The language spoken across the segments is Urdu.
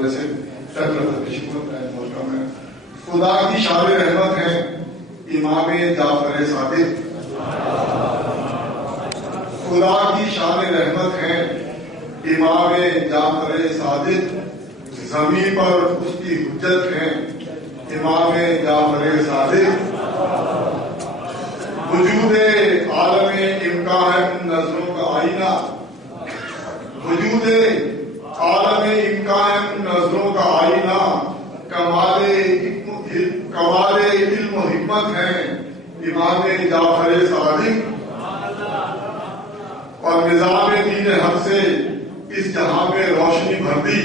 وجہ سے خدا کی شان رحمت ہے امام جعفر صادق. خدا کی شان رحمت ہے امام جعفر صادق. زمین پر اس کی حجت ہے امام جعفر صادق. وجود عالم امکان ہے ان نظروں کا آئینہ. وجود عالم امکان ہے ان نظروں کا آئینہ. کمال علم و حکمت ہے امام جعفر صادق. اور نظام دین حق سے اس جہاں میں روشنی بھر دی.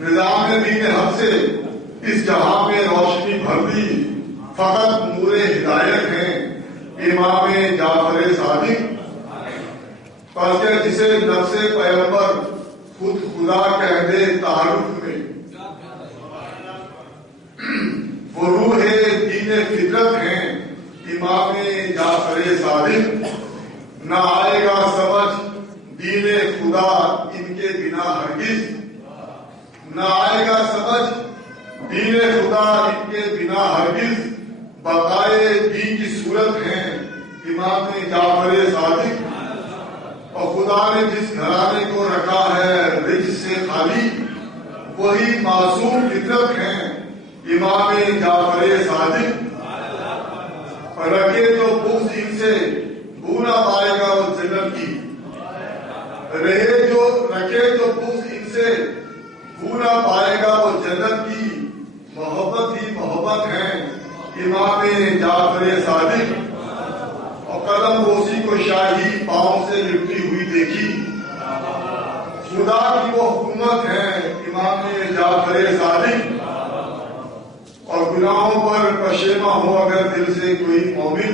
نظام دین حق سے اس جہاں میں روشنی بھر دی. فقط نور ہدایت ہے امام جعفر صادق. پس کہ جسے نفس پیغمبر خود خدا کہہ دے تعارف میں، وہ روح دین فطرت ہیں امام جعفر صادق. نہ آئے گا سمجھ دین خدا ان کے بنا ہرگز. نہ آئے گا سمجھ دین خدا ان کے بنا ہرگز. بقائے دین کی صورت ہیں امام جعفر صادق. اور خدا نے جس گھرانے کو رکھا ہے رجس سے خالی، وہی معصوم فطرت ہیں امام جعفر صادق. رکھے تو بغض ان سے بو نہ پائے گا وہ جنت کی. رہے جو رکھے تو بغض ان سے بو نہ پائے گا وہ جنت کی. محبت ہی محبت ہے امام جعفر صادق. اور قدم بوسی کو شاہی پاؤں سے لپٹی ہوئی دیکھی. خدا کی وہ حکومت ہے امام جعفر صادق. اور گناہوں پر پشیماں ہو اگر دل سے کوئی مومن،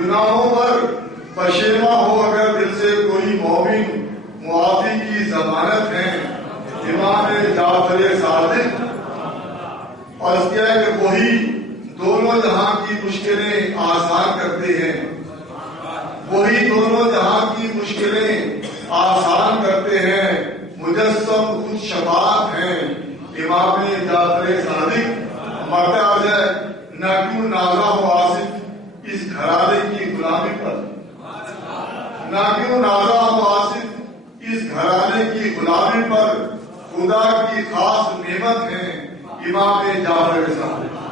گناہوں پر پشیماں ہو اگر دل سے کوئی مومن، معافی کی ضمانت ہے امام جعفر صادق. اور اس کیا ہے کہ وہی دونوں جہاں کی مشکلیں آسان کرتے ہیں. وہی دونوں جہاں کی مشکلیں آسان کرتے ہیں. مجسم خود شفاعت ہیں امام جعفر صادق. مرتے آ جائے نہ کیوں نازا ہو آصف اس گھرانے کی غلامی پر. نہ کیوں نازا ہو آصف اس گھرانے کی غلامی پر. خدا کی خاص نعمت ہے امام جعفر صادق.